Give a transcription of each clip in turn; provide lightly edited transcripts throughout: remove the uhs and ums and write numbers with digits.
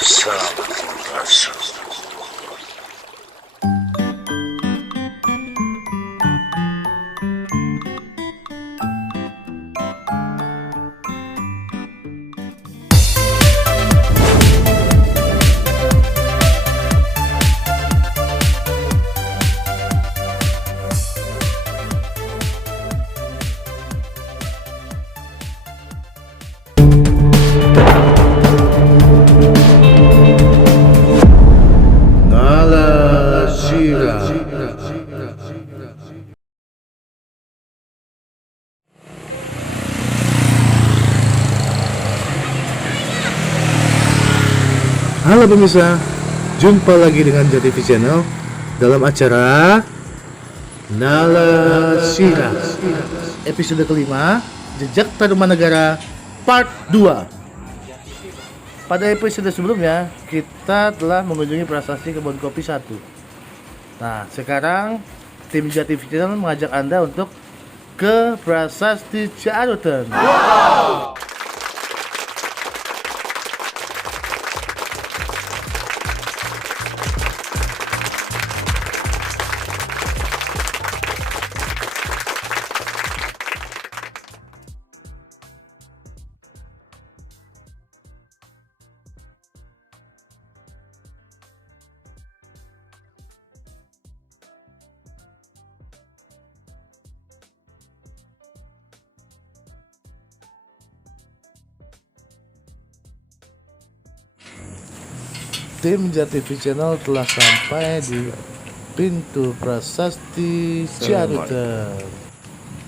Sampurasun. Nalasira. Halo pemirsa, jumpa lagi dengan JTV Channel dalam acara Nalasira episode kelima, Jejak Tarumanegara Part 2. Pada episode sebelumnya, kita telah mengunjungi prasasti kebun kopi 1. Nah, sekarang tim JTV Channel mengajak Anda untuk ke Prasasti Ciarutan. Tim JTV Channel telah sampai di pintu Prasasti Ciarutan.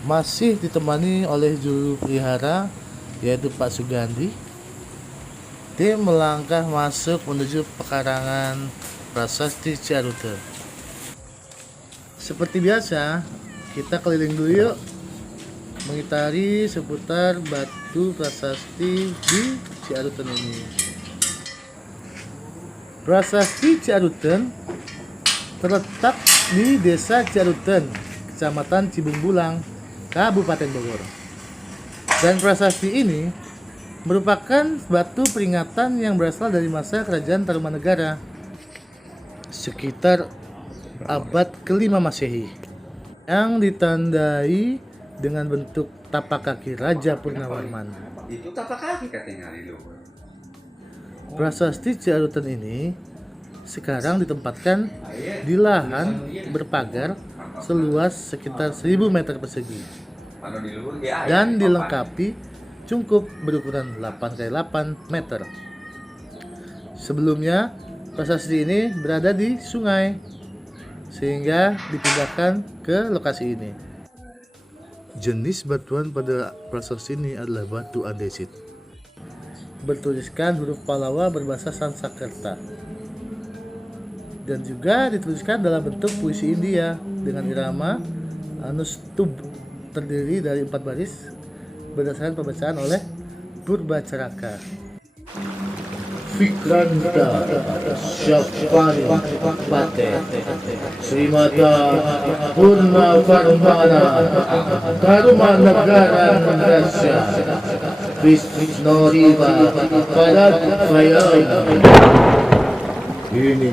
Masih ditemani oleh juru pelihara, yaitu Pak Sugandi. Tim melangkah masuk menuju pekarangan Prasasti Ciarutan. Seperti biasa, kita keliling dulu yuk, mengitari seputar batu prasasti di Ciarutan ini. Prasasti Ciarutan terletak di Desa Ciarutan, Kecamatan Cibungbulang, Kabupaten Bogor. Dan prasasti ini merupakan batu peringatan yang berasal dari masa Kerajaan Tarumanegara sekitar abad ke-5 Masehi, yang ditandai dengan bentuk tapak kaki Raja Purnawarman. Itu tapak kaki katanya di luhur. Prasasti Ciarutan ini sekarang ditempatkan di lahan berpagar seluas sekitar 1000 meter persegi dan dilengkapi cungkup berukuran 8x8 meter. Sebelumnya, prasasti ini berada di sungai sehingga dipindahkan ke lokasi ini. Jenis batuan pada prasasti ini adalah batu andesit, bertuliskan huruf Pallawa berbahasa Sanskerta, dan juga dituliskan dalam bentuk puisi India dengan irama Anustub, terdiri dari 4 baris berdasarkan pembacaan oleh Purbacaraka. Vikranta Syafani Pate Srimata Purnawarmana Tarumanegara Madrasya Visnoriva Padat Vayai. Ini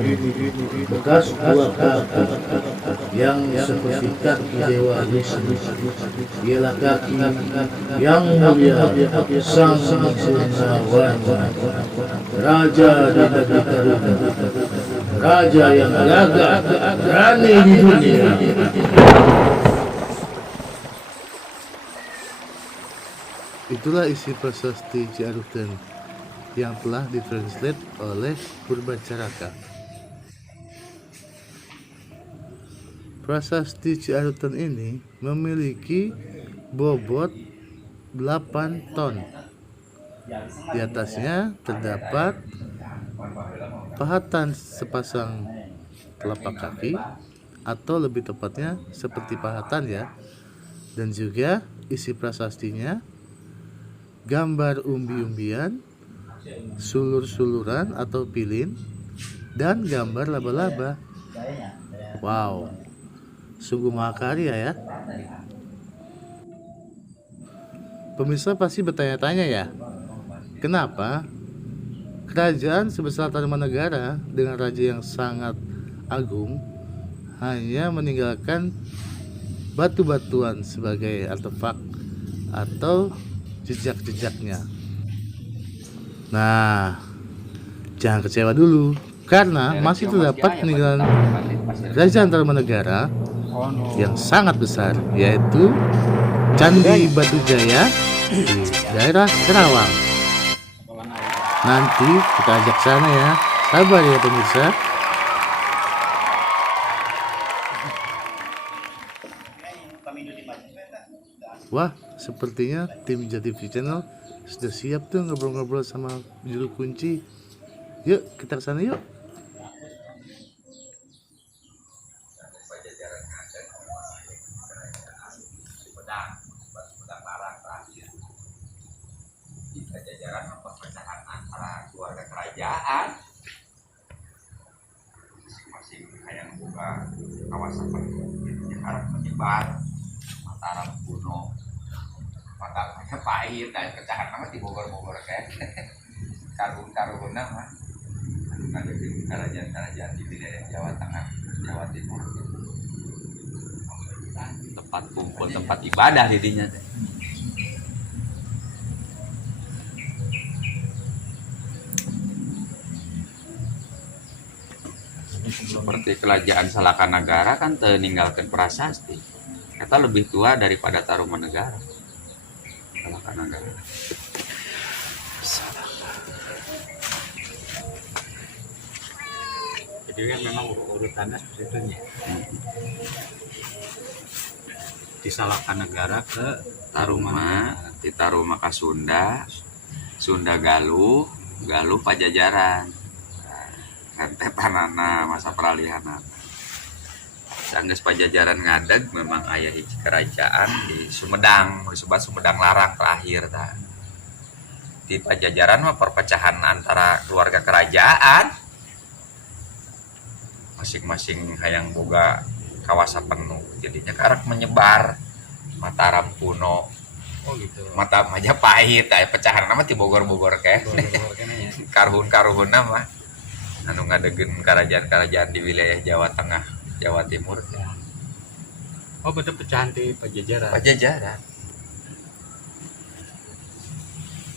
bekas buah kaki yang seperti kaki Dewa Wisnu. Ialah kaki yang mulia Sang Purnawarman, Raja di negeri Taruman, Raja yang gagah berani di dunia. Itulah isi prasasti Ciarutan yang telah ditranslate oleh Purbacaraka. Prasasti Ciarutan ini memiliki bobot 8 ton. Di atasnya terdapat pahatan sepasang telapak kaki, atau lebih tepatnya seperti pahatan ya. Dan juga isi prasastinya gambar umbi-umbian, sulur-suluran atau pilin, dan gambar laba-laba. Wow, sungguh mahakarya ya. Pemirsa pasti bertanya-tanya ya, kenapa kerajaan sebesar Tarumanegara dengan raja yang sangat agung hanya meninggalkan batu-batuan sebagai artefak atau jejak-jejaknya. Nah, jangan kecewa dulu karena masih terdapat peninggalan kerajaan Tarumanegara yang sangat besar, yaitu Candi Batujaya di daerah Karawang. Nanti kita ajak sana ya, sabar ya pemirsa. Wah, sepertinya tim JTV Channel sudah siap tuh ngobrol-ngobrol sama juru kunci. Yuk, kita ke sana yuk. Di Pajajaran perpecahan antara keluarga kerajaan masing-masing hayang buka kawasan harap menyebar Mataram kuno Mataram pahit dan pecahan nama di Bogor-Bogor kan karung-karung nama ada di kerajaan-kerajaan di wilayah Jawa Tengah, Jawa Timur, tempat kumpul, tempat ibadah didinya. Seperti kerajaan Salakanagara kan meninggalkan prasasti. Kata lebih tua daripada Tarumanegara. Salakanagara. Jadi kan memang urutannya seperti itu ya. Di Salakanagara ke Taruma, di Taruma ke Sunda, Sunda Galuh, Galuh Pajajaran. Rentetanana masa peralihan. Sanggeus Pajajaran ngadeg memang aya hiji kerajaan di Sumedang, disebut Sumedang Larang terakhir tah. Di Pajajaran mah perpecahan antara keluarga kerajaan. Masing-masing hayang boga kawasan penuh. Jadinya karak menyebar Mataram kuno. oh gitu. Mata Majapahit, pecahan nama di Bogor-Bogor ke. Karuhun-karuhun nama. Anu ngadegen kerajaan-kerajaan di wilayah Jawa Tengah, Jawa Timur. Oh betul pecahan di Pajajaran. Pajajaran.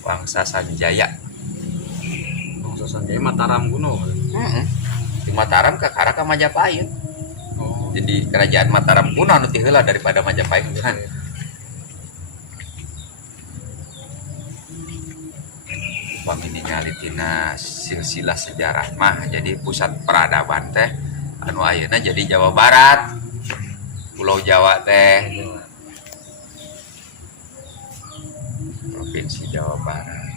Wangsa Sanjaya. Bangsa Sanjaya Mataram kuno. Di Mataram ke Karak ke Majapahit. Oh. Jadi kerajaan Mataram kuno anu ti heula daripada Majapahit kan. Paminingali tina silsilah sejarah mah jadi pusat peradaban teh anu ayeuna jadi Jawa Barat, Pulau Jawa teh, Provinsi Jawa Barat.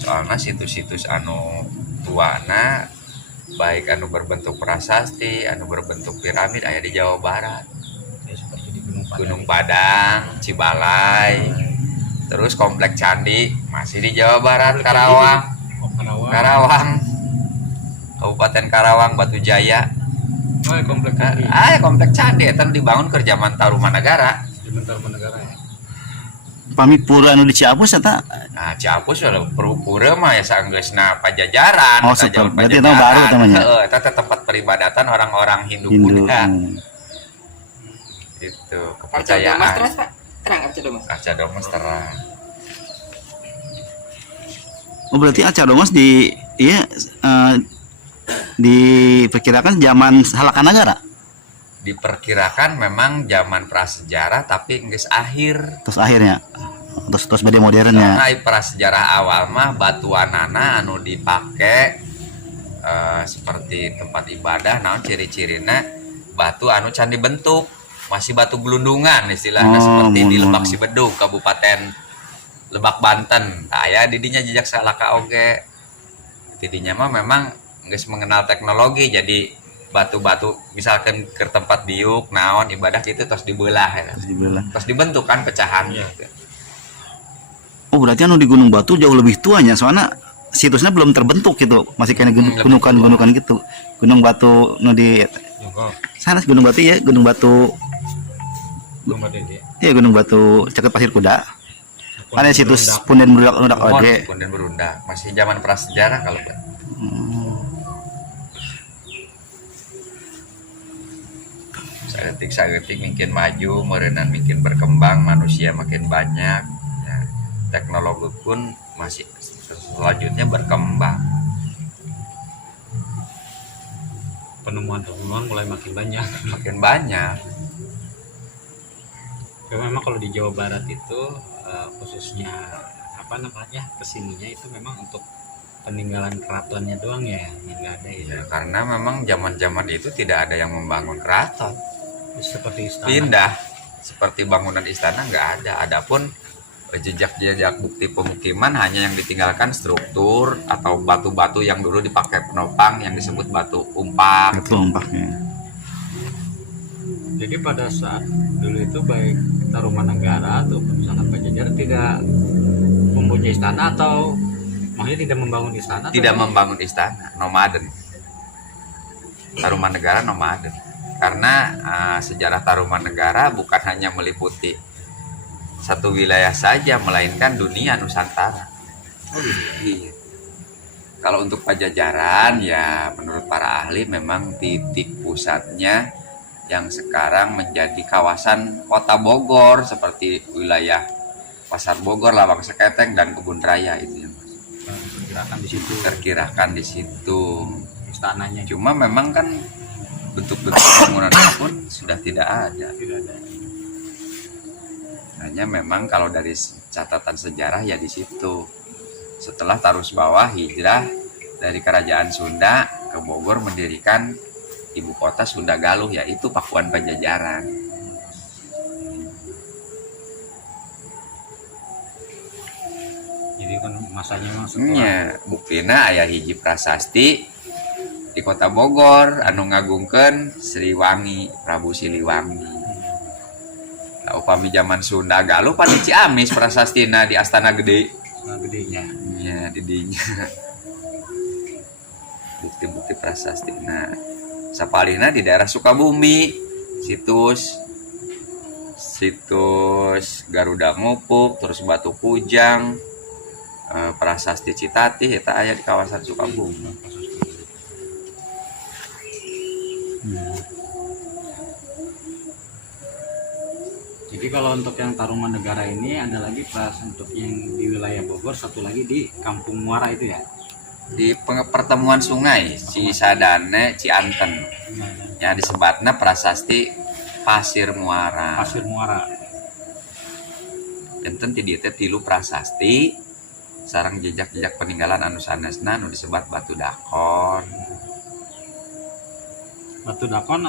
Soalnya situs-situs anu tuana baik anu berbentuk prasasti, anu berbentuk piramid aya di Jawa Barat. Ya, seperti di Gunung Padang, Cibalai. Terus komplek candi masih di Jawa Barat, Karawang. Karawang. Kabupaten Karawang, Batujaya. Oh, komplek candi. Komplek candi eta dibangun ke zaman Tarumanegara. Di Tarumanegara ya. Pamit pura anu di Ciapus eta. Nah, Ciapus ya pura mah ya saenggeusna Pajajaran. Oh, super. Berarti itu baru namanya. Heeh, eta tempat peribadatan orang-orang Hindu Hindu. Buddha. Itu kepercayaan. Mas terus Pak. Terang Arca Domas. Arca Domas terang. Oh berarti Arca Domas di diperkirakan zaman Salakanagara. Diperkirakan memang zaman prasejarah tapi geus akhir. Terus akhirnya terus bade modernnya. Karena prasejarah awal mah batuanana anu dipake seperti tempat ibadah naon ciri-cirina batu anu can dibentuk. Masih batu gelundungan istilahnya seperti di Lebak Sibedug, Kabupaten Lebak Banten. Aya didinya jejak Salaka oge. Didinya mah memang geus mengenal teknologi jadi batu-batu misalkan ke tempat biuk naon ibadah gitu terus dibelah ya. Terus dibentuk kan pecahan gitu. Oh berarti anu di Gunung Batu jauh lebih tuanya soalnya situsnya belum terbentuk gitu. Masih kayak gunungan gitu. Gunung Batu nu di sana Gunung Batu ya, Gunung Batu. Iya Gunung Batu Caket Pasir Kuda. Ada situs Punden Berudak Oh, oge. Punden Berundak masih zaman prasejarah kalau Pak. Saeutik makin maju, meureunana makin berkembang, manusia makin banyak. Ya, teknologi pun masih selanjutnya berkembang. Penemuan mulai makin banyak. Makin banyak. Ya, memang kalau di Jawa Barat itu khususnya apa namanya kesininya itu memang untuk peninggalan keratonnya doang ya, yang nggak ada Ya, karena memang zaman-zaman itu tidak ada yang membangun keraton. seperti istana. Pindah seperti bangunan istana nggak ada. Adapun jejak-jejak bukti pemukiman hanya yang ditinggalkan struktur atau batu-batu yang dulu dipakai penopang yang disebut batu umpak. Betul umpaknya. Jadi pada saat dulu itu baik Tarumanegara atau misalkan Pajajaran tidak mempunyai istana atau maksudnya tidak membangun istana. Tidak membangun istana, nomaden. Tarumanegara nomaden. Karena sejarah Tarumanegara bukan hanya meliputi satu wilayah saja, melainkan dunia Nusantara. Iya. Kalau untuk Pajajaran, ya menurut para ahli memang titik pusatnya yang sekarang menjadi kawasan kota Bogor seperti wilayah Pasar Bogor, Lawang Seketeng, dan Kebun Raya itu ya, Mas. Perkirakan di situ Terkirakan di situ. istananya Cuma memang kan bentuk-bentuk bangunan pun sudah tidak ada. tidak ada. Hanya memang kalau dari catatan sejarah ya di situ. Setelah Tarus Bawah hijrah dari kerajaan Sunda ke Bogor mendirikan ibu kota Sunda Galuh, yaitu Pakuan Pajajaran. Jadi kan masanya memang setelah Nya buktina aya hiji prasasti di kota Bogor anu ngagungkeun Sriwangi, Prabu Siliwangi. Nah, upami zaman Sunda Galuh pati Ciamis prasastina di Astana Gede. Astana Gedenya. Ya, di dinya. Bukti-bukti prasasti. Nah, sapalina di daerah Sukabumi, situs Garuda Ngupuk, terus Batu Kujang, prasasti Citatih eta aya di kawasan Sukabumi. Jadi kalau untuk yang Tarumanegara ini ada lagi pas untuk yang di wilayah Bogor, satu lagi di Kampung Muara itu ya. Di pertemuan sungai Cisadane, Cianten. Ya disebutna prasasti Pasir Muara. Pasir Muara. Enten ti dieu teh 3 prasasti sareng jejak-jejak peninggalan anu sanesna anu disebat Batu Dakon. Batu Dakon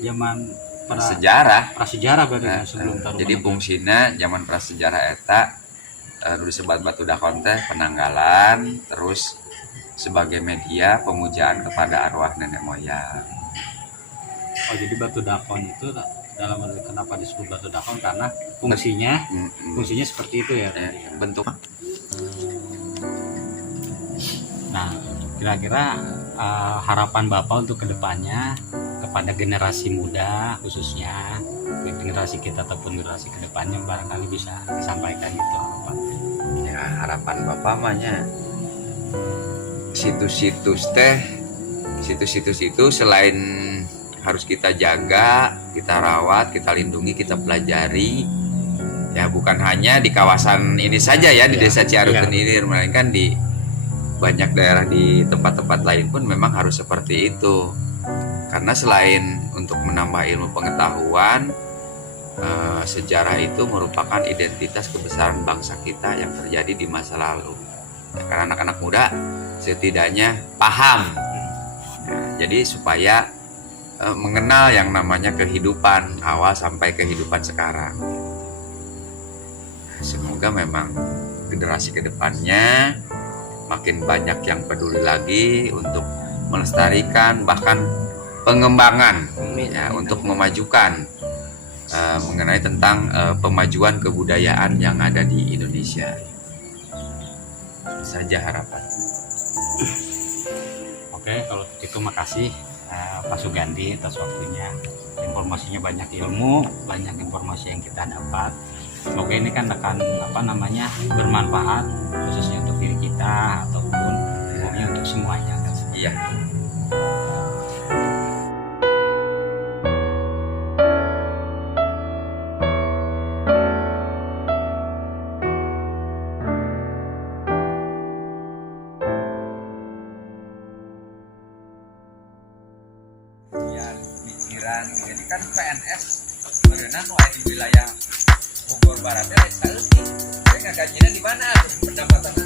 zaman Prasejarah berarti sebelum Tarumanegara. jadi fungsina zaman prasejarah eta anu disebat Batu Dakon teh penanggalan, terus sebagai media pemujaan kepada arwah nenek moyang. Oh, jadi Batu Dakon itu dalam arti kenapa disebut Batu Dakon karena fungsinya seperti itu ya. Bentuk. Nah, kira-kira harapan Bapak untuk kedepannya kepada generasi muda khususnya generasi kita ataupun generasi kedepannya barangkali bisa disampaikan gitu harapan. Ya harapan Bapak mahnya situs-situs itu selain harus kita jaga, kita rawat, kita lindungi, kita pelajari. Ya bukan hanya di kawasan ini saja ya, di Desa Ciaruten ini, melainkan di banyak daerah di tempat-tempat lain pun memang harus seperti itu. Karena selain untuk menambah ilmu pengetahuan, sejarah itu merupakan identitas kebesaran bangsa kita yang terjadi di masa lalu. Ya, karena anak-anak muda setidaknya paham. Ya, jadi supaya mengenal yang namanya kehidupan awal sampai kehidupan sekarang. Semoga memang generasi kedepannya makin banyak yang peduli lagi untuk melestarikan bahkan pengembangan ya, untuk memajukan mengenai tentang pemajuan kebudayaan yang ada di Indonesia. Itu saja harapan. Oke, kalau itu makasih Pak Sugandi atas waktunya. Informasinya banyak ilmu, banyak informasi yang kita dapat. semoga ini kan akan bermanfaat khususnya untuk diri kita ataupun umumnya untuk semuanya kan. Iya. Pikiran jadi kan PNS berenang di wilayah Bogor Baratnya saya nggak gajinya di mana pendapatan